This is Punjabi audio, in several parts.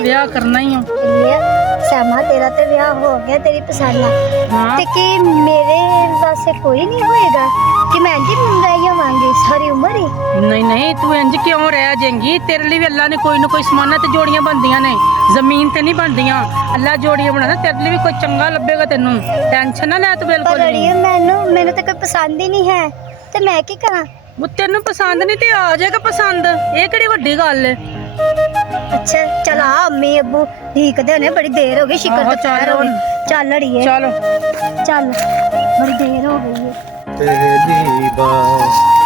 ਵਿਆਹ ਕਰਨਾ ਹੀ ਆ। ਸਹਿਮਾ ਤੇਰਾ ਤੇ ਵਿਆਹ ਹੋ ਗਿਆ, ਤੇਰੀ ਪਸੰਦ ਆ ਤੇ ਕੀ ਮੇਰੇ ਵਾਸਤੇ ਕੋਈ ਨਹੀਂ ਹੋਏਗਾ ਕਿ ਮੈਂ ਜੀ ਮੁੰਡਾ ਹੀ ਹੋਵਾਂਗੀ ਸਾਰੀ ਉਮਰ ਹੀ? ਨਹੀਂ ਨਹੀਂ, ਤੂੰ ਇੰਜ ਕਿਉਂ ਰਹਿ ਜਾਏਂਗੀ? ਤੇਰੇ ਲਈ ਵੀ ਅੱਲਾ ਨੇ ਕੋਈ ਨਾ ਕੋਈ ਸਮਾਨਾਂ ਤੇ ਜੋੜੀਆਂ ਬਣਦੀਆਂ ਨੇ, ਜ਼ਮੀਨ ਤੇ ਨਹੀਂ ਬਣਦੀਆਂ। ਅੱਲਾ ਜੋੜੀਆਂ ਬਣਾਉਂਦਾ, ਤੇਰੇ ਲਈ ਵੀ ਕੋਈ ਚੰਗਾ ਲੱਭੇਗਾ ਤੈਨੂੰ, ਟੈਨਸ਼ਨ ਨਾ ਲੈ ਤੂੰ ਬਿਲਕੁਲ ਪਰ ਨਹੀਂ। ਮੈਨੂੰ ਤਾਂ ਕੋਈ ਪਸੰਦ ਹੀ ਨਹੀਂ ਹੈ ਤੇ ਮੈਂ ਕੀ ਕਰਾਂ? ਉਹ ਤੈਨੂੰ ਪਸੰਦ ਨਹੀਂ ਤੇ ਆ ਜਾਏਗਾ ਪਸੰਦ, ਇਹ ਕਿਹੜੀ ਵੱਡੀ ਗੱਲ ਹੈ। ਅੱਛਾ ਚਲ ਆ, ਅੰਮੀ ਅੱਬੂ ਢੀਕਦੇ ਨੇ, ਬੜੀ ਦੇਰ ਹੋ ਗਈ, ਸ਼ਿਕਰ ਆਹੋ, ਤੇ ਚਾਰ ਹੋ ਗਈ। ਚੱਲ ਅੜੀਏ ਚਲੋ ਚੱਲ, बड़ी देर हो गई है। पहली बार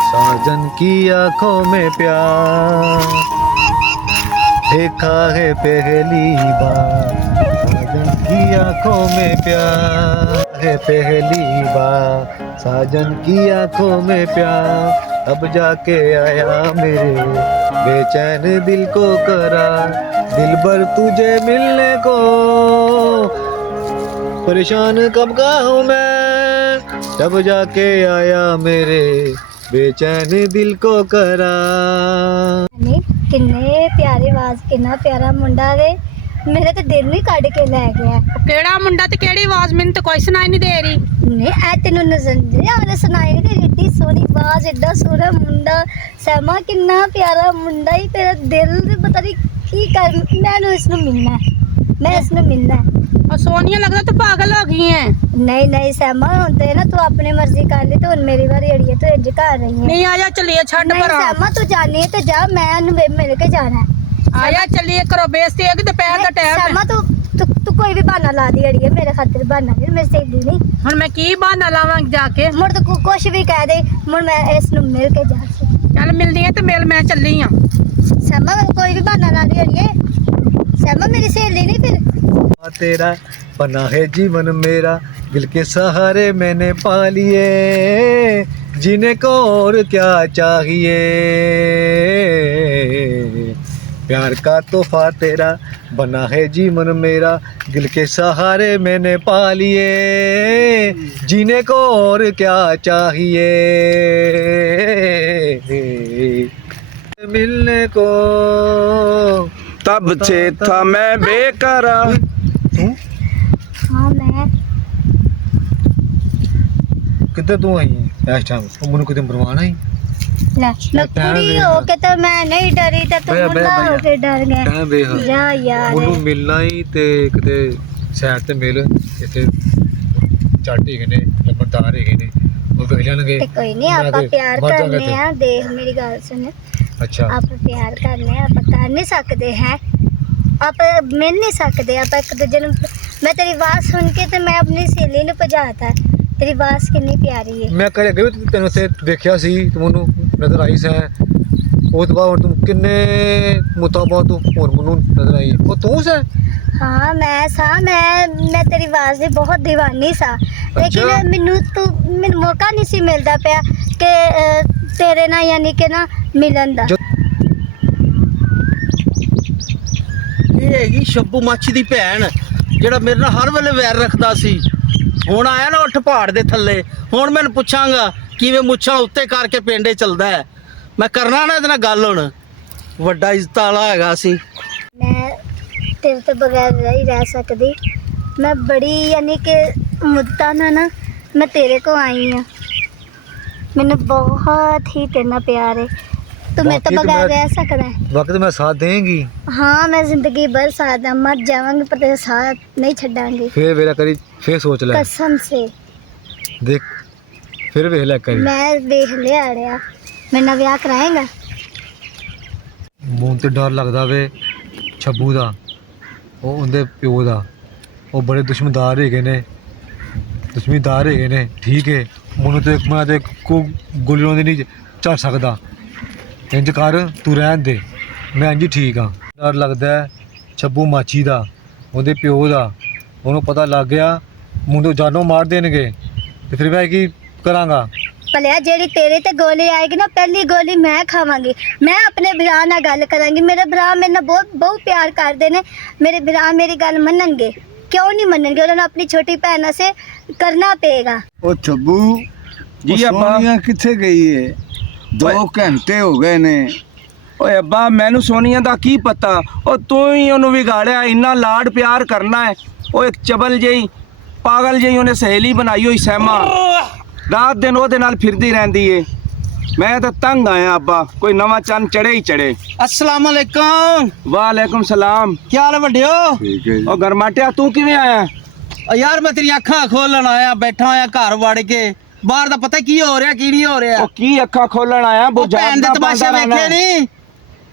साजन की आंखों में प्यार देखा है, पहली बार साजन की आंखों में प्यार है, पहली बार साजन की आंखों में प्यार, अब जाके आया मेरे बेचैन दिल को करार, दिल भर तुझे मिलने को परेशान कब का हूँ मैं, तब जाके आया मेरे बेचैन दिल को करार। किन्ने प्यारी आवाज, किन्ना प्यारा मुंडा वे, मेरे तो दिल नहीं कट के लै गया। ਕਿਹੜਾ ਮੁੰਡਾ ਤੇ ਕਿਹੜੀ ਆਵਾਜ਼, ਮੈਨੂੰ ਤਾਂ ਕੋਈ ਸੁਣਾਈ ਨਹੀਂ ਦੇ ਰਹੀ। नहीं ऐ तेनू नजर नहीं आ रहा, सुनाई नहीं दे रही, एड्डी सोहनी आवाज, एड्डा सोहना मुंडा। सहमा किन्ना प्यारा मुंडा ही, तेरा दिल पता नहीं की कर, मैनू इसनू मिलना है, मैं इसनू मिलना है। और सोनिया लगता तू पागल हो गई है। नहीं नहीं सहमा, हुण ते ना तू अपनी मर्जी कर ली, तो हुण मेरी बारी अड़िए, तू इंज कर रही है। नहीं आजा चलिए, छड़ नहीं पर सहमा, तू जानी है तो जा, मैं मिल के जाना है। आजा चलिए, करो बेइज्जती है कि दोपहर का टाइम है। सहमा तू कोई भी बहाना ला दी अड़िए, मेरे खातिर बहाना नहीं, मेरी सहेली नहीं। ਹੁਣ ਮੈਂ ਕੀ ਬਹਾਨਾ ਲਾਵਾਂਗੀ ਜਾ ਕੇ? मुड़ तो कुछ भी कह दे, मुड़ मैं इसनू मिल के जा। ਚੱਲ ਮਿਲਦੀ ਹੈ ਤੇ ਮਿਲ, ਮੈਂ ਚੱਲੀ ਆ। सहमा कोई भी बहाना ला दी अड़िए, सहमा मेरी सहेली नहीं फिर। तेरा बना है जीवन मेरा, दिल के सहारे मैंने पा लिए, जीने को और क्या चाहिए, प्यार का तोहफा तेरा बना है जीवन मेरा, दिल के सहारे मैंने पा लिए, जीने को और क्या चाहिए, मिलने को तब से था मैं बेकरार। हाँ मैं किधर तू आई है इस टाइम? मैनू किते मरवाना ही मैं कुड़ी हो के तो मैं नहीं डरी, तो तू बया, मुंडा बया, हो के डर गया। टाइम ਵੇਖ जा यार, ਉਹਨੂੰ ਮਿਲਣਾ ਹੀ ਤੇ ਕਿਤੇ ਸਾਈਡ ਤੇ ਮਿਲ, ਇੱਥੇ ਚੱਟ ਹੈਗੇ ਨੇ, ਲੰਬੜਦਾਰ ਹੈਗੇ ਨੇ, ਉਹ ਵੇਖ ਲੈਣਗੇ। ते कोई नहीं, आप प्यार करने हैं, देख मेरी गल सुन, ਅੱਛਾ आप प्यार करने आप कर नहीं सकते हैं, आप मिल नहीं सकते, आप एक दूजे ਨੂੰ। मैं तेरी आवाज सुन के तो मैं अपनी सहेली ਨੂੰ ਭਜਾਤਾ, तेरी आवाज कितनी प्यारी है। ਮੈਂ ਘਰੇ ਗਈ ਤੈਨੂੰ ਉੱਥੇ ਦੇਖਿਆ ਸੀ, ਤੂੰ ਮੈਨੂੰ ਨਜ਼ਰ ਆਈ ਸੈਂ, ਉਸ ਤੋਂ ਬਾਅਦ ਤੂੰ ਕਿੰਨੇ ਮੁਤਾਬਾ ਤੂੰ ਹੁਣ ਮੈਨੂੰ ਨਜ਼ਰ ਆਈ, ਉਹ ਤੂੰ ਸੈਂ? हाँ मैं तेरी आवाज ਦੀ बहुत दीवानी सा, लेकिन मैनू मौका नहीं सी मिलता पिया कि तेरे ना यानी कि ना मिलन दा। ਇਹ ਹੈਗੀ ਸ਼ੱਬੂ ਮਾਛੀ ਦੀ ਭੈਣ, ਜਿਹੜਾ ਮੇਰੇ ਨਾਲ ਹਰ ਵੇਲੇ ਵੈਰ ਰੱਖਦਾ ਸੀ। ਹੁਣ ਆਇਆ ਨਾ ਉੱਠ ਪਹਾੜ ਦੇ ਥੱਲੇ, ਹੁਣ ਮੈਨੂੰ ਪੁੱਛਾਂਗਾ ਕਿਵੇਂ ਮੁੱਛਾਂ ਉੱਤੇ ਕਰਕੇ ਪਿੰਡੇ ਚੱਲਦਾ ਹੈ। ਮੈਂ ਕਰਨਾ ਨਾ ਇਹਦੇ ਨਾਲ ਗੱਲ, ਹੁਣ ਵੱਡਾ ਇੱਜ਼ਤ ਵਾਲਾ ਹੈਗਾ ਸੀ। मैं तेरे तो बगैर नहीं रह सकती, मैं बड़ी यानी कि मुद्दा ना मैं तेरे को आई हाँ, मैनू बहुत ही तेरे नाल प्यार है, तू मेरे तो बाकी तो बगैर मैं- रह सकता है। वक्त में साथ देंगी, हाँ मैं जिंदगी भर साथ मर जावांगी पर तेरा साथ नहीं छड्डांगी, फिर वेला करी, फिर सोच ले, कसम से। देख फिर वेख ले करी। मैं देख लिया अड़िया, मेरे नाल विआह कराएगा? ਮੂੰਹ ਤੇ ਡਰ ਲੱਗਦਾ ਵੇ ਛੱਬੂ ਦਾ, ਉਹ ਉਹਦੇ ਪਿਓ ਦਾ, ਉਹ ਬੜੇ ਦੁਸ਼ਮਣਦਾਰ ਹੈਗੇ ਨੇ, ਠੀਕ ਹੈ। ਮੈਨੂੰ ਤੇ ਮੈਂ ਤੇ ਕੋ ਗੋਲੀ ਲਾਉਂਦੀ ਨਹੀਂ ਝੜ ਸਕਦਾ, ਇੰਜ ਕਰ ਤੂੰ ਰਹਿਣ ਦੇ, ਮੈਂ ਇੰਜ ਹੀ ਠੀਕ ਹਾਂ। ਡਰ ਲੱਗਦਾ ਹੈ ਛੱਬੂ ਮਾਛੀ ਦਾ, ਉਹਦੇ ਪਿਓ ਦਾ, ਉਹਨੂੰ ਪਤਾ ਲੱਗ ਗਿਆ ਮੈਨੂੰ ਜਾਨੋਂ ਮਾਰ ਦੇਣਗੇ ਤੇ ਫਿਰ ਮੈਂ ਕੀ ਕਰਾਂਗਾ? भलिया जेड़ी तेरे ते गोली आएगी ना, पहली गोली मैं खावांगी। मैं अपने भरा नाल गल करांगी, मेरे भरा मेरे नाल बहुत प्यार करदे ने, मेरे भरा मेरी गल मनणगे, क्यों नहीं मनणगे? उन्होंने अपनी छोटी भैन से करना पेगा। ਉਹ ਛੱਬੂ ਜੀ ਉਹ ਆਪਾਂ- ਸੋਨੀਆ ਕਿੱਥੇ ਗਈ ਹੈ? 2 ਘੰਟੇ ਹੋ ਗਏ ਨੇ, ਓਏ ਅੱਬਾ ਮੈਨੂੰ ਸੋਨੀਆ ਦਾ ਕੀ ਪਤਾ, ਉਹ ਤੂੰ ਹੀ ਉਹਨੂੰ ਵਿਗਾੜਿਆ, ਇੰਨਾ ਲਾਡ ਪਿਆਰ ਕਰਨਾ ਹੈ। ਉਹ ਇੱਕ ਚਬਲ ਜਿਹੀ ਪਾਗਲ ਜਿਹੀ ਉਹਨੇ ਸਹੇਲੀ ਬਣਾਈ ਹੋਈ ਸਹਿਮਾ, ਰਾਤ ਦਿਨ ਉਹਦੇ ਨਾਲ ਫਿਰਦੀ ਰਹਿੰਦੀ ਏ। ਮੈਂ ਤਾਂ ਤੰਗ ਆਇਆ ਅੱਬਾ, ਕੋਈ ਨਵਾਂ ਚੰਨ ਚੜੇ ਹੀ ਚੜੇ। अस्सलाम वालेकुम। ਵਾਲੇਕੁਮ ਸਲਾਮ। ਕੀ ਹਾਲ ਹੈ ਵੱਡਿਓ? ਠੀਕ ਹੈ ਜੀ। ਉਹ ਗਰਮਾਟਿਆ ਤੂੰ ਕਿਵੇਂ ਆਇਆ? ਯਾਰ ਮੈਂ ਤੇਰੀਆਂ ਅੱਖਾਂ ਖੋਲਣ ਆਇਆ, ਬੈਠਾ ਹੋਇਆ ਘਰ ਵੜ ਕੇ। ਬਾਹਰ ਦਾ ਪਤਾ ਕੀ ਹੋ ਰਿਹਾ ਕੀ ਨਹੀਂ ਹੋ ਰਿਹਾ। ਉਹ ਕੀ ਅੱਖਾਂ ਖੋਲਣ ਆਇਆ? ਉਹ ਭੈਣ ਦੇ ਤਮਾਸ਼ੇ ਵੇਖੇ ਨਹੀਂ?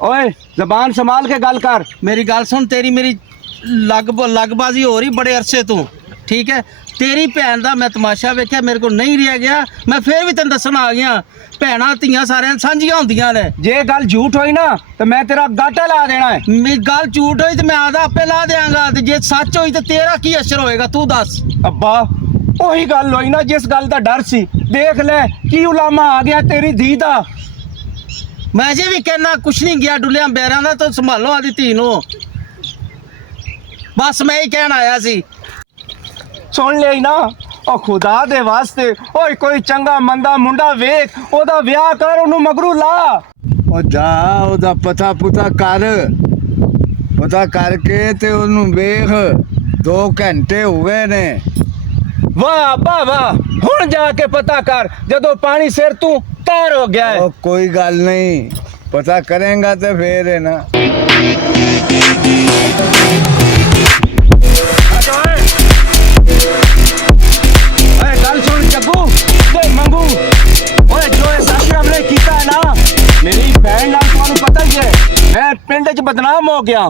ਓਏ ਜ਼ਬਾਨ ਸੰਭਾਲ ਕੇ ਗੱਲ ਕਰ। ਮੇਰੀ ਗੱਲ ਸੁਣ, ਤੇਰੀ ਮੇਰੀ ਲੱਗਬਾਜ਼ੀ ਹੋ ਰਹੀ ਬੜੇ ਅਰਸੇ ਤੋਂ, ਠੀਕ ਹੈ? ਤੇਰੀ ਭੈਣ ਦਾ ਮੈਂ ਤਮਾਸ਼ਾ ਵੇਖਿਆ, ਮੇਰੇ ਕੋਲ ਨਹੀਂ ਰਿਹਾ ਗਿਆ, ਮੈਂ ਫੇਰ ਵੀ ਤੈਨੂੰ ਦੱਸਣ ਆ ਗਿਆ। ਭੈਣਾਂ ਧੀਆਂ ਸਾਰਿਆਂ ਸਾਂਝੀਆਂ ਹੁੰਦੀਆਂ ਨੇ। ਜੇ ਗੱਲ ਝੂਠ ਹੋਈ ਨਾ ਤੇ ਮੈਂ ਤੇਰਾ ਗਾਟਾ ਲਾ ਦੇਣਾ ਹੈ। ਮੇਰੀ ਗੱਲ ਝੂਠ ਹੋਈ ਤੇ ਮੈਂ ਆਦਾ ਆਪੇ ਲਾ ਦਿਆਂਗਾ, ਤੇ ਜੇ ਸੱਚ ਹੋਈ ਤੇ ਤੇਰਾ ਕੀ ਅਸਰ ਹੋਏਗਾ ਤੂੰ ਦੱਸ। ਅੱਬਾ ਉਹੀ ਗੱਲ ਹੋਈ ਨਾ ਜਿਸ ਗੱਲ ਦਾ ਡਰ ਸੀ। ਦੇਖ ਲੈ ਕੀ ਉਲਾਮਾ ਆ ਗਿਆ ਤੇਰੀ ਧੀ ਦਾ। ਮੈਂ ਜੇ ਵੀ ਕਹਿਣਾ ਕੁਛ ਨਹੀਂ ਗਿਆ ਡੁੱਲਿਆਂ ਬੈਰਾਂ ਦਾ, ਤਾਂ ਸੰਭਾਲੋ ਆਦੀ ਧੀ ਨੂੰ। ਬਸ ਮੈਂ ਹੀ ਕਹਿਣ ਆਇਆ ਸੀ। ਸੁਣ ਲਈ ਨਾ, ਉਹ ਖੁਦਾ ਦੇ ਵਾਸਤੇ ਓਏ ਕੋਈ ਚੰਗਾ ਮੰਦਾ ਮੁੰਡਾ ਵੇਖ, ਉਹਦਾ ਵਿਆਹ ਕਰ, ਉਹਨੂੰ ਮਗਰੂ ਲਾ। ਉਹ ਜਾ ਉਹਦਾ ਪਤਾ ਪੁਤਾ ਕਰ, ਪਤਾ ਕਰਕੇ ਤੇ ਉਹਨੂੰ ਵੇਖ। 2 ਘੰਟੇ ਹੋ ਗਏ ਨੇ। ਵਾਹ ਅੱਬਾ ਵਾਹ, ਹੁਣ ਜਾ ਕੇ ਪਤਾ ਕਰ ਜਦੋਂ ਪਾਣੀ ਸਿਰ ਤੂੰ ਤਾਰ ਹੋ ਗਿਆ ਹੈ। ਉਹ ਕੋਈ ਗੱਲ ਨਹੀਂ, ਪਤਾ ਕਰੇਗਾ ਤੇ ਫੇਰ ਹੈ ਨਾ। ਓਏ ਗੱਲ ਸੁਣ ਜੱਗੂ ਤੇ ਮੰਗੂ, ਓਏ ਜੋ ਇਹ ਅਸ਼ਰਫ ਨੇ ਕੀਤਾ ਹੈ ਨਾ ਮੇਰੀ ਭੈਣ ਨਾਲ, ਤੁਹਾਨੂੰ ਪਤਾ ਹੀ ਹੈ ਮੈਂ ਪਿੰਡ 'ਚ ਬਦਨਾਮ ਹੋ ਗਿਆ,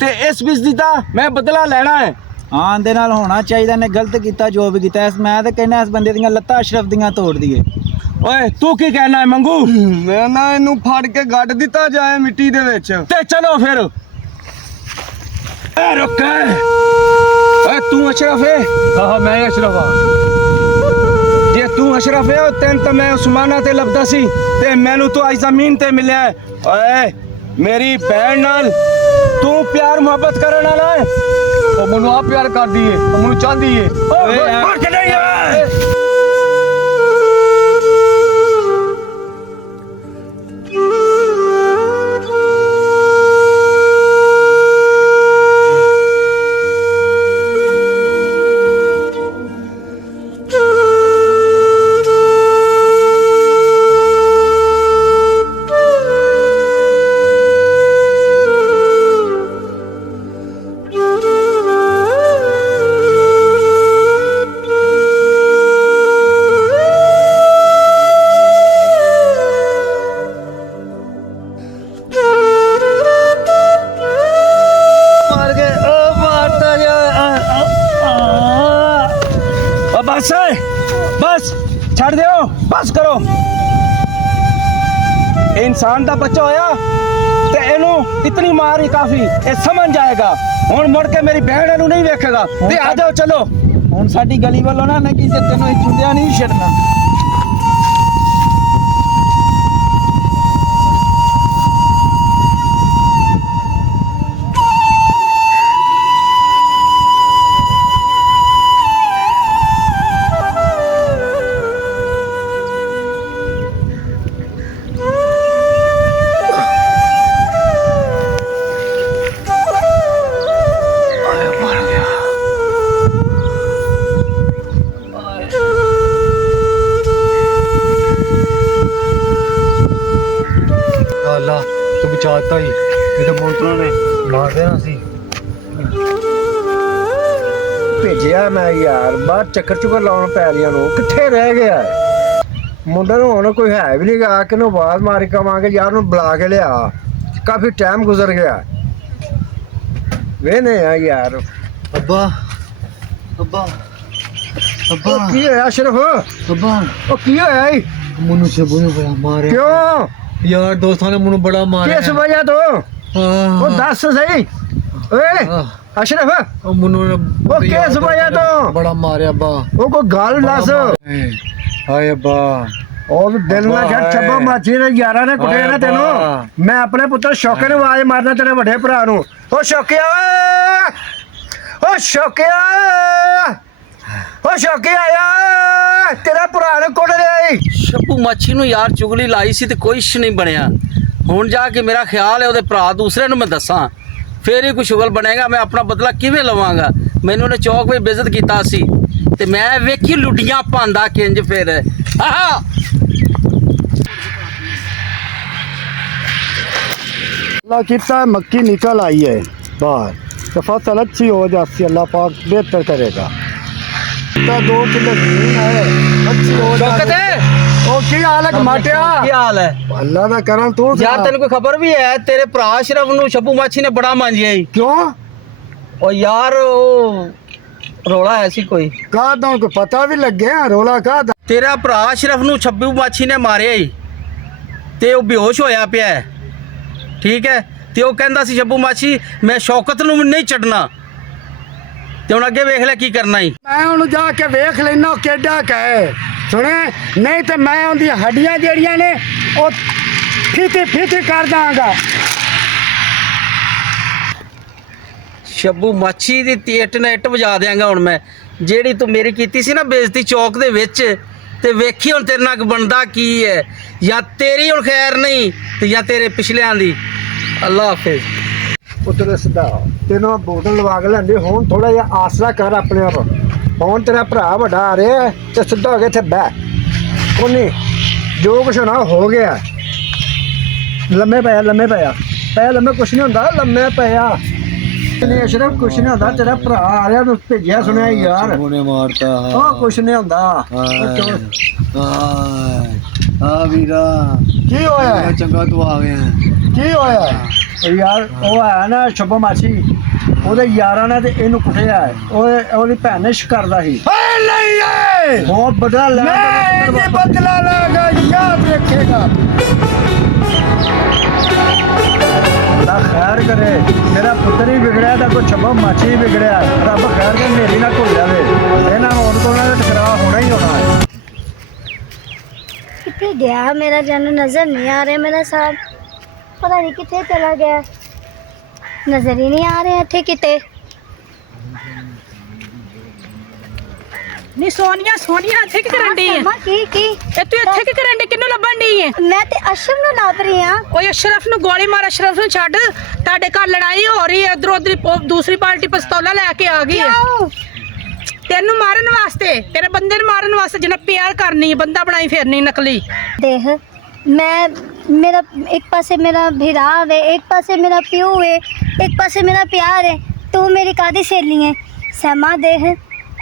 ਤੇ ਇਸ ਬਿਜ਼ਦੀ ਦਾ ਮੈਂ ਬਦਲਾ ਲੈਣਾ ਹੈ। ਹਾਂ ਦੇ ਨਾਲ ਹੋਣਾ ਚਾਹੀਦਾ, ਨੇ ਗਲਤ ਕੀਤਾ ਜੋ ਵੀ ਕੀਤਾ। ਮੈਂ ਤਾਂ ਕਹਿੰਦਾ ਇਸ ਬੰਦੇ ਦੀਆਂ ਲੱਤਾਂ ਅਸ਼ਰਫ ਦੀਆਂ ਤੋੜ ਦਈਏ। ਓਏ ਤੂੰ ਕੀ ਕਹਿਣਾ ਹੈ ਮੰਗੂ? ਮੈਂ ਨਾ ਇਹਨੂੰ ਫੜ ਕੇ ਗੱਡ ਦਿੱਤਾ ਜਾਏ ਮਿੱਟੀ ਦੇ ਵਿੱਚ। ਤੇ ਚਲੋ ਫਿਰ। ਏ ਰੁਕ, ਓਏ ਤੂੰ ਅਸ਼ਰਫ ਹੈ? ਹਾਂ ਮੈਂ ਅਸ਼ਰਫ ਹਾਂ। ਜੇ ਤੂੰ ਅਸ਼ਰਫ ਹੈ ਤੈਨੂੰ ਤਾਂ ਮੈਂ ਉਸਮਾਨਾ ਤੇ ਲੱਭਦਾ ਸੀ, ਤੇ ਮੈਨੂੰ ਤੂੰ ਅੱਜ ਜ਼ਮੀਨ ਤੇ ਮਿਲਿਆ ਹੈ। ਓਏ ਮੇਰੀ ਭੈਣ ਨਾਲ ਤੂੰ ਪਿਆਰ ਮੁਹੱਬਤ ਕਰਨ ਵਾਲਾ ਹੈ? ਉਹ ਮੈਨੂੰ ਆ ਪਿਆਰ ਕਰਦੀ ਏ, ਉਹ ਮੈਨੂੰ ਚਾਹੁੰਦੀ ਏ। ਓਏ ਮਾਰ ਕੇ ਨਹੀਂ ਹੈ। बस है, बस छड़ दो, बस करो। इंसान का बच्चा होया ते एनू इतनी मार ही काफी, ये समझ जाएगा। हुण मुड़ के मेरी बहन एनू नहीं वेखेगा। ते आ जाओ चलो ਹੁਣ ਸਾਡੀ ਗਲੀ ਵੱਲੋਂ ਨਾ ਕੀ ਤੇ ਤੈਨੂੰ ਇਹ ਚੁੰਦਿਆ ਨਹੀਂ ਛੱਡਣਾ। ਅੱਲਾ ਤੂੰ ਬਚਾਤਾ ਹੀ, ਇਹ ਤਾਂ ਮੋਟਰਾਂ ਨੇ ਮਾਰ ਦੇਣਾ ਸੀ। ਭੇਜਿਆ ਮੈਂ ਯਾਰ, ਬਾਹਰ ਚੱਕਰ ਚੁੱਕਰ ਲਾਉਣ ਪੈ ਲਿਆ ਨੂੰ, ਕਿੱਥੇ ਰਹਿ ਗਿਆ ਮੁੰਡਾ? ਨੂੰ ਹੁਣ ਕੋਈ ਹੈ ਵੀ ਨਹੀਂ ਗਾ ਕਿ ਨੂੰ ਆਵਾਜ਼ ਮਾਰ ਕੇ ਕਵਾਂਗੇ ਯਾਰ ਨੂੰ ਬੁਲਾ ਕੇ ਲਿਆ। ਕਾਫੀ ਟਾਈਮ ਗੁਜ਼ਰ ਗਿਆ। ਵੇਨੇ ਆ ਯਾਰ। ਅੱਬਾ ਅੱਬਾ ਅੱਬਾ ਕੀ ਹੋਇਆ ਅਸ਼ਰਫ? ਅੱਬਾ ਉਹ ਕੀ ਹੋਇਆ ਈ? ਮੈਨੂੰ ਸ਼ਬੂ ਨੇ ਬੜਾ ਮਾਰਿਆ। ਕਿਉਂ ਯਾਰ? ਦੋਸਤਾਂ ਨੇ ਮੈਨੂੰ ਬੜਾ ਮਾਰਿਆ। ਕਿਸ ਵਜ੍ਹਾ ਤੋਂ? ਉਹ ਦੱਸ ਸਹੀ ਓਏ ਅਸ਼ਰਫ। ਉਹ ਮੈਨੂੰ ਉਹ ਕਿਸ ਵਜ੍ਹਾ ਤੋਂ ਬੜਾ ਮਾਰਿਆ ਅੱਬਾ? ਉਹ ਕੋਈ ਗੱਲ ਦੱਸ। ਹਾਏ ਅੱਬਾ ਉਹ ਦਿਲ ਨਾਲ ਛੱਡ ਛੱਬਾ ਮਾਚੀ ਨੇ ਯਾਰਾਂ ਨੇ ਕੁੱਟਿਆ ਨਾ ਤੈਨੂੰ। ਮੈਂ ਆਪਣੇ ਪੁੱਤਰ ਸ਼ੌਕੇ ਨੂੰ ਆਵਾਜ਼ ਮਾਰਨਾ ਤੇਰੇ ਵੱਡੇ ਭਰਾ ਨੂੰ। ਉਹ ਸ਼ੌਕਿਆ ਓਏ, ਉਹ ਸ਼ੌਕਿਆ, ਉਹ ਸ਼ੌਕਿਆ ਆਇਆ ਤੇਰਾ ਭਰਾ ਨੇ ਕੁੱਟ ਲਿਆ ਈ। ਸ਼ੱਪੂ ਮਾਛੀ ਨੂੰ ਯਾਰ ਚੁਗਲੀ ਲਾਈ ਸੀ ਤੇ ਕੋਈ ਇਸ਼ ਨਹੀਂ ਬਣਿਆ। ਹੁਣ ਜਾ ਕੇ ਮੇਰਾ ਖਿਆਲ ਹੈ ਉਹਦੇ ਭਰਾ ਦੂਸਰੇ ਨੂੰ ਮੈਂ ਦੱਸਾਂ, ਫੇਰ ਹੀ ਕੋਈ ਸ਼ੁਗਲ ਬਣੇਗਾ। ਮੈਂ ਆਪਣਾ ਬਦਲਾ ਕਿਵੇਂ ਲਵਾਂਗਾ? ਮੈਨੂੰ ਉਹਨੇ ਚੌਕ 'ਤੇ ਬੇਇੱਜ਼ਤ ਕੀਤਾ ਸੀ ਤੇ ਮੈਂ ਵੇਖੀ ਲੁੱਡੀਆਂ ਪਾਉਂਦਾ ਕਿੰਜ ਫਿਰ। ਆਹਾ अल्लाह कितना है, मक्की निकल आई है बाहर, तो फसल अच्छी हो जाती है, अल्लाह पाक बेहतर करेगा। तो 2 किलो जमीन है, अच्छी हो जाती है। ओ की हाल है माटिया? ਕੀ ਹਾਲ ਹੈ अल्लाह का करम तू ਯਾਰ? ਤੈਨੂੰ ਕੋਈ ਖਬਰ ਵੀ ਹੈ ਤੇਰੇ ਭਰਾ ਅਸ਼ਰਫ ਨੂੰ ਸ਼ੱਬੂ ਮਾਛੀ ਨੇ ਬੜਾ ਮਾਂਜਿਆ ਈ? क्यों ਉਹ ਯਾਰ ਉਹ ਰੋਲਾ ਹੈ ਸੀ ਕੋਈ। कहा दो को पता भी लग गया रोला कहा था। ਤੇਰਾ ਭਰਾ ਅਸ਼ਰਫ ਨੂੰ ਸ਼ੱਬੂ ਮਾਛੀ ਨੇ ਮਾਰਿਆ ਈ ਤੇ ਉਹ ਬੇਹੋਸ਼ ਹੋਇਆ ਪਿਆ ਹੈ, ਠੀਕ ਹੈ। ਤੇ ਉਹ ਕਹਿੰਦਾ ਸੀ ਸ਼ੱਬੂ ਮਾਛੀ ਮੈਂ ਸ਼ੌਕਤ ਨੂੰ ਵੀ ਨਹੀਂ ਛੱਡਣਾ, ਤੇ ਹੁਣ ਅੱਗੇ ਵੇਖ ਲੈ ਕੀ ਕਰਨਾ ਈ। मैं उन्हें जाके वेख लेना केडा कहे सुने, नहीं तो मैं उनकी हड्डियां जड़ियां ने वो फीती फीती कर दांगा। ਸ਼ੱਬੂ ਮਾਛੀ ਦੀ ਇੱਟ ਨਾਲ ਇੱਟ ਵਜਾ ਦਿਆਂਗਾ ਹੁਣ ਮੈਂ, ਜਿਹੜੀ ਤੂੰ ਮੇਰੀ ਕੀਤੀ ਸੀ ਨਾ ਬੇਇੱਜ਼ਤੀ ਚੌਕ ਦੇ ਵਿੱਚ। ਤੇ ਵੇਖੀ ਹੁਣ ਤੇਰੇ ਨਾਲ ਬਣਦਾ ਕੀ ਹੈ, ਜਾਂ ਤੇਰੀ ਹੁਣ ਖੈਰ ਨਹੀਂ ਤੇ ਜਾਂ ਤੇਰੇ ਪਿਛਲਿਆਂ ਦੀ। ਅੱਲਾ ਹਾਫਿਜ਼। ਪੁੱਤਰ ਸਿੱਧਾ ਤੈਨੂੰ ਬੋਤਲ ਲਵਾ ਕੇ ਲੈਂਦੇ, ਹੁਣ ਥੋੜਾ ਜਿਹਾ ਆਸਰਾ ਕਰ ਆਪਣੇ ਆਪ। ਹੁਣ ਤੇਰਾ ਭਰਾ ਵੱਡਾ ਆ ਰਿਹਾ ਤੇ ਸਿੱਧਾ ਹੋ ਕੇ ਇੱਥੇ ਬਹਿ। ਕੋਨੀ ਜੋ ਕੁਛ ਹੋਣਾ ਹੋ ਗਿਆ। ਲੰਮੇ ਪਿਆ ਲੰਮੇ ਪਿਆ ਲੰਮੇ, ਕੁਛ ਨਹੀਂ ਹੁੰਦਾ, ਲੰਮੇ ਪਿਆ ਨਹੀਂ ਅਸ਼ਰਫ, ਕੁਛ ਨਹੀਂ ਹੁੰਦਾ। ਤੇਰਾ ਭਰਾ ਆ ਰਿਹਾ ਤੂੰ ਭੇਜਿਆ ਸੁਣਿਆ ਯਾਰ, ਉਹਨੇ ਮਾਰਤਾ। ਉਹ ਕੁਛ ਨਹੀਂ ਹੁੰਦਾ। ਆ ਵੀਰਾ ਕੀ ਹੋਇਆ? ਚੰਗਾ ਤੂੰ ਆ ਗਿਆ। ਕੀ ਹੋਇਆ ਯਾਰ? ਉਹ ਹੈ ਨਾ ਸ਼ੱਬੂ ਮਾਛੀ, ਉਹਦੇ ਯਾਰਾਂ ਨੇ ਤੇ ਇਹਨੂੰ ਕੁੱਟਿਆ। ਉਹਦੀ ਭੈਣ ਨੇ ਸ਼ਿਕਾਰਦਾ ਸੀ। ਨਹੀਂ ਏ ਬਹੁਤ ਬਦਲਾ ਲੈ, ਨਹੀਂ ਬਦਲਾ ਲੈਗਾ, ਯਾਦ ਰੱਖੇਗਾ। ਅੱਲਾ ਖੈਰ ਕਰੇ, ਮੇਰਾ ਪੁੱਤਰ ਹੀ ਵਿਗੜਿਆ ਤਾਂ ਕੋਈ ਸ਼ੱਬੂ ਮਾਛੀ ਹੀ ਵਿਗੜਿਆ। ਰੱਬ ਖੈਰ ਕਰੇ, ਮੇਰੀ ਨਾ ਭੁੱਲ ਜਾਵੇ। ਇਹਨਾਂ ਹੁਣ ਤੋਂ ਉਹਨਾਂ ਦਾ ਟਕਰਾਅ ਹੋਣਾ ਹੀ ਹੋਣਾ ਹੈ। कितने गया मेरा जानू नजर नहीं आ रहा, मेरा साहब पता नहीं कितने चला गया, नजर ही नहीं आ रहे थे किते। ਨੀ ਸੋਨੀਆ ਇੱਥੇ ਕੀ ਕਰਨ ਡਈ ਹੈ? मां की ਇਹ ਤੂੰ ਇੱਥੇ ਕੀ ਕਰਨ ਡਈ? ਕਿੰਨੂੰ ਲੱਭਣ ਡਈ ਹੈ? मैं ते अशरफ नु नाप रही हां। ਓਏ ਅਸ਼ਰਫ ਨੂੰ ਗੋਲੀ ਮਾਰ, ਅਸ਼ਰਫ ਨੂੰ ਛੱਡ। ਤੁਹਾਡੇ ਘਰ ਲੜਾਈ ਹੋ ਰਹੀ ਹੈ, ਉਧਰੋਂ ਉਧਰ ਦੂਸਰੀ ਪਾਰਟੀ ਪਿਸਤੌਲਾ ਲੈ ਕੇ ਆ ਗਈ ਹੈ क्यों? ਤੈਨੂੰ ਮਾਰਨ ਵਾਸਤੇ, ਤੇਰੇ ਬੰਦੇ ਨੂੰ ਮਾਰਨ ਵਾਸਤੇ। ਜਿਹਨਾਂ ਪਿਆਰ ਕਰਨੀ ਬੰਦਾ ਬਣਾਈ ਫਿਰਨੀ ਨਕਲੀ। देख मैं मेरा एक पासे मेरा भिराव है, एक पासे मेरा प्यो है, एक पासे मेरा प्यार है। तू मेरी कादी सहेली है सहमा। देख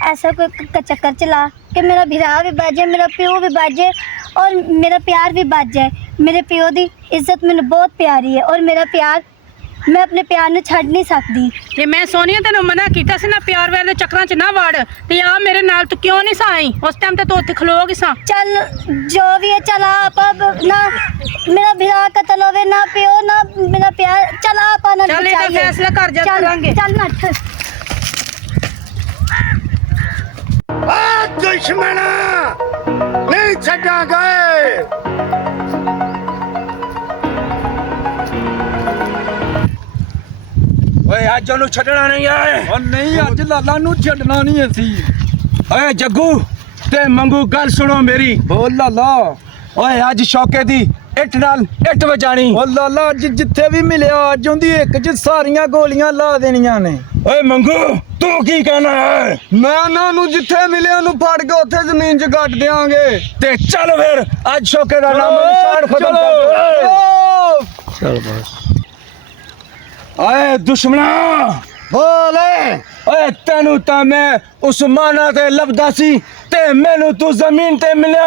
ऐसा कोई चक्कर चला कि मेरा भिराव भी बच जाए, मेरा प्यो भी बच जाए और मेरा प्यार भी बच जाए। मेरे प्यो की इज्जत मैंने बहुत प्यारी है और मेरा प्यार मैं अपने प्यार ਨੂੰ ਛੱਡ ਨਹੀਂ ਸਕਦੀ। ਤੇ ਮੈਂ ਸੋਨੀਆ ਤੈਨੂੰ ਮਨਾ ਕੀਤਾ ਸੀ ਨਾ, ਪਿਆਰ ਵਾਲੇ ਦੇ ਚੱਕਰਾਂ 'ਚ ਨਾ ਵੜ। ਤੇ ਆ ਮੇਰੇ ਨਾਲ ਤੂੰ ਕਿਉਂ ਨਹੀਂ ਸਾਈ? ਉਸ ਟਾਈਮ ਤੇ ਤੂੰ ਉੱਥੇ ਖਲੋ ਗਈ ਸਾਂ। चल जो भी है चला आप, ना मेरा भिरा कतल होवे, ना प्यो ना मेरा प्यार। चला आप ना ਚੱਲ ਇਹਦਾ ਫੈਸਲਾ ਕਰ ਜਾ ਕਰਾਂਗੇ। चल नठ। ਦੁਸ਼ਮਣਾ ਨਹੀਂ ਛੱਡਾਂਗੇ। ਓਏ ਅੱਜ ਉਹਨੂੰ ਛੱਡਣਾ ਨਹੀਂ ਏ। ਓ ਨਹੀਂ, ਅੱਜ ਲਾਲਾ ਨੂੰ ਛੱਡਣਾ ਨਹੀਂ ਅਸੀਂ। ਓਏ ਜੱਗੂ ਤੇ ਮੰਗੂ, ਗੱਲ ਸੁਣੋ ਮੇਰੀ। ਬੋਲ ਲਾਲਾ। ਓਏ ਅੱਜ ਸ਼ੌਕੇ ਦੀ ਇੱਟ ਨਾਲ ਇੱਟ ਵਜਾਣੀ। ਓ ਲਾਲਾ ਅੱਜ ਜਿੱਥੇ ਵੀ ਮਿਲਿਆ, ਅੱਜ ਉਹਦੀ ਇੱਕ 'ਚ ਸਾਰੀਆਂ ਗੋਲੀਆਂ ਲਾ ਦੇਣੀਆਂ ਨੇ। ਓਏ ਮੰਗੂ ਤੂੰ ਕੀ ਕਹਿਣਾ ਹੈ? ਮੈਂ ਉਹਨਾਂ ਨੂੰ ਜਿੱਥੇ ਮਿਲਿਆ ਉਹਨੂੰ ਫੜ ਕੇ ਉੱਥੇ ਜ਼ਮੀਨ 'ਚ ਗੱਡ ਦਿਆਂਗੇ। ਤੇ ਚੱਲ ਫਿਰ ਅੱਜ ਸ਼ੌਕੇ ਦਾ ਨਾਮ ਨਿਸ਼ਾਨ ਖਤਮ ਕਰ। ਚਲ ਬਸ। ਓਏ ਦੁਸ਼ਮਣਾ ਬੋਲੇ। ਓਏ ਤੈਨੂੰ ਤਾਂ ਮੈਂ ਉਸਮਾਨਾ ਤੇ ਲੱਭਦਾ ਸੀ ਤੇ ਮੈਨੂੰ ਤੂੰ ਜ਼ਮੀਨ ਤੇ ਮਿਲਿਆ।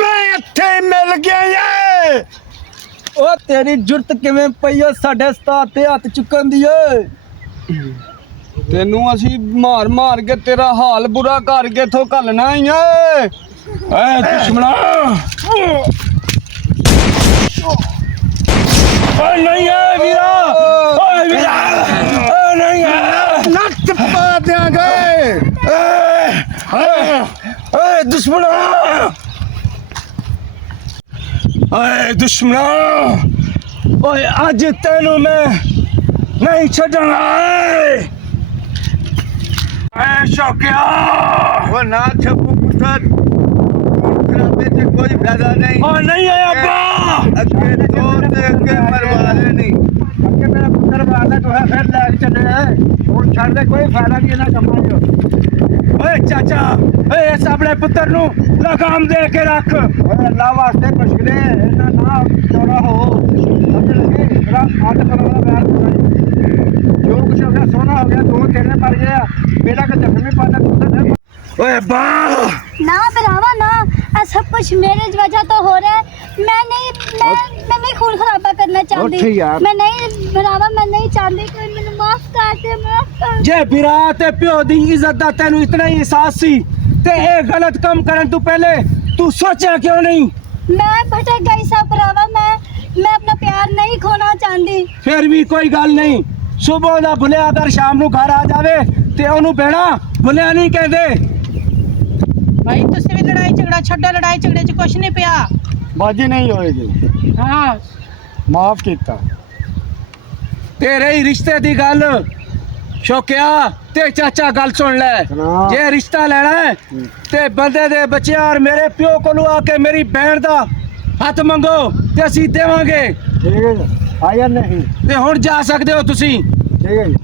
ਮੈਂ ਇੱਥੇ ਮਿਲ ਗਿਆ ਏ। ਓ ਤੇਰੀ ਜੁਰਤ ਕਿਵੇਂ ਪਈ ਓ ਸਾਡੇ ਉਸਤਾਦ ਤੇ ਹੱਥ ਚੁੱਕਣ ਦੀ ਓਏ? ਤੈਨੂੰ ਅਸੀਂ ਮਾਰ ਮਾਰ ਕੇ ਤੇਰਾ ਹਾਲ ਬੁਰਾ ਕਰਕੇ ਇਥੋਂ ਘੱਲਣਾ ਹੀ ਏ। ਓਏ ਦੁਸ਼ਮਣਾ। ਓਏ ਨਹੀਂ ਏ ਵੀਰਾ, ਓਏ ਵੀਰਾ, ਓਏ ਨਹੀਂ ਏ। ਨੱਟ ਪਾ ਦਿਆਂਗੇ। ਓਏ ਦੁਸ਼ਮਣਾ, ਓਏ ਦੁਸ਼ਮਣਾ, ਓਏ ਅੱਜ ਤੈਨੂੰ ਮੈਂ ਨਹੀਂ ਛੱਡਣਾ। ਏ ਸ਼ੌਕਿਆ, ਉਹ ਨਾ ਛੱਪੂ ਪੁੱਤਰ, ਤੇਰਾ ਵਿੱਚ ਕੋਈ ਫਾਇਦਾ ਨਹੀਂ। ਓ ਨਹੀਂ ਏ ਅੱਬਾ। ਅੱਗੇ ਦੋ ਤੇ ਅੱਗੇ ਮਰਵਾ ਲੈਣੀ। ਅੱਗੇ ਮੇਰਾ ਪੁੱਤਰ ਬਾਦਾ ਤੋਂ ਫਿਰ ਲੈ ਕੇ ਚੱਲੇ ਆ ਹੁਣ ਛੱਡ ਦੇ ਕੋਈ ਫਾਇਦਾ ਨਹੀਂ ਇਹਨਾਂ ਕੰਮਾਂ 'ਚ ਓਏ ਚਾਚਾ, ਓਏ ਇਸ ਆਪਣੇ ਪੁੱਤਰ ਨੂੰ ਲਗਾਮ ਦੇ ਕੇ ਰੱਖ। ਓਏ ਅੱਲਾ ਵਾਸਤੇ ਮੁਸ਼ਕਿਲ ਹੈ ਇਹਨਾਂ ਨਾ ਚੋਰਾ ਹੋ ਸਮਝ ਲਗੇ ਮੇਰਾ ਹੱਥ ਕਰਾਉਣਾ ਬੈਠ ਜੋ ਕੁਛ ਹੋ ਗਿਆ ਸੋਨਾ ਹੋ ਗਿਆ ਦੋ ਤੇਰੇ ਮਰ ਗਿਆ ਮੇਰਾ ਕਿ ਜ਼ਖਮ ਵੀ ਪਾਦਾ ਤੂੰ ਓਏ ਬਾ ना भरावा ना ये सब कुछ मेरे वजह तो हो रहा है। मैं नहीं खून खराबा करना चाहती। उठ यार। मैं नहीं भरावा, मैं नहीं चाहती, कोई मैंने माफ कर दे, माफ कर। ਜੇ ਬਿਰਾ ਤੇ ਪਿਓ ਦੀ ਇੱਜ਼ਤ ਦਾ ਤੈਨੂੰ ਇਤਨਾ ਹੀ ਅਹਿਸਾਸ ਸੀ ਤੇ ਇਹ ਗਲਤ ਕੰਮ ਕਰਨ ਤੋਂ ਪਹਿਲੇ ਤੂੰ ਸੋਚਿਆ ਕਿਉਂ ਨਹੀਂ? मैं भटक गई सब भरावा, मैं अपना प्यार नहीं खोना चाहती। ਫਿਰ ਵੀ ਕੋਈ ਗੱਲ ਨਹੀਂ, ਸਵੇਰ ਦਾ ਭੁੱਲਿਆ ਅਗਰ ਸ਼ਾਮ ਨੂੰ ਘਰ ਆ ਜਾਵੇ ਤੇ ਉਹਨੂੰ ਬਹਿਣਾ ਭੁੱਲਿਆ ਨਹੀਂ ਕਹਿੰਦੇ। ਭਾਈ ਤੁਸੀਂ ਵੀ ਲੜਾਈ ਝਗੜਾ ਛੱਡੋ, ਲੜਾਈ ਝਗੜੇ 'ਚ ਕੁਛ ਨਹੀਂ ਪਿਆ। ਬਾਜੀ ਨਹੀਂ ਹੋਏਗੀ ਹਾਂ ਮਾਫ ਕੀਤਾ ਤੇਰੇ ਹੀ ਰਿਸ਼ਤੇ ਦੀ ਗੱਲ ਸ਼ੌਕਿਆ ਤੇ ਚਾਚਾ ਗੱਲ ਸੁਣ ਲੈ। ਸੁਣਾ। ਜੇ ਰਿਸ਼ਤਾ ਲੈਣਾ ਹੈ ਤੇ ਬੰਦੇ ਦੇ ਬੱਚਿਆਂ ਔਰ ਮੇਰੇ ਪਿਓ ਕੋਲੋਂ ਆ ਕੇ ਮੇਰੀ ਭੈਣ ਦਾ ਹੱਥ ਮੰਗੋ ਤੇ ਅਸੀਂ ਦੇਵਾਂਗੇ। ਠੀਕ ਹੈ ਜੀ ਆਇਆ ਨਹੀਂ ਤੇ ਹੁਣ ਜਾ ਸਕਦੇ ਹੋ ਤੁਸੀਂ। ਠੀਕ ਹੈ ਜੀ